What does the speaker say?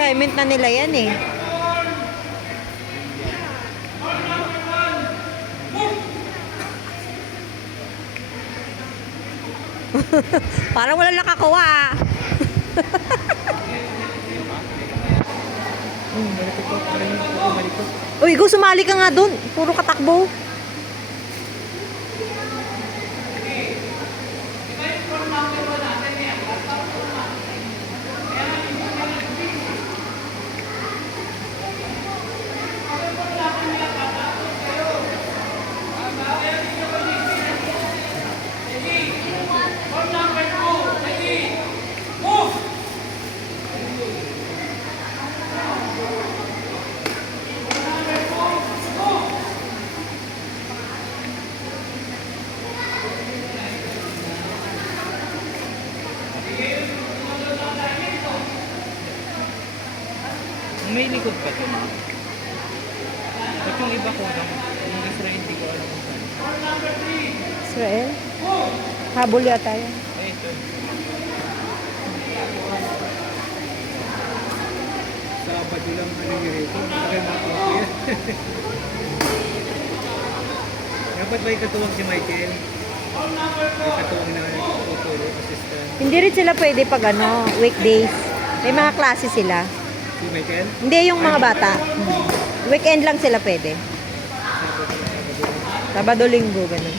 assignment na nila yan eh. Parang wala nakakuha ah. Uy, go, sumali ka nga dun. Puro katakbo. May likod pa ito. Ba't yung iba ko, yung Israel, hindi ko alam kung saan. Israel? Habol yata yan. Ay, ito. Sabado lang rito. Kaya makakaya. Dapat ba ikatuwang si Michael? Ikatuwang na tuturo, assistant. Hindi rin sila pwede pag ano, weekdays. May mga klase sila. Si Michael? Hindi yung mga bata. Weekend lang sila pwede. Sabado, linggo, ganun.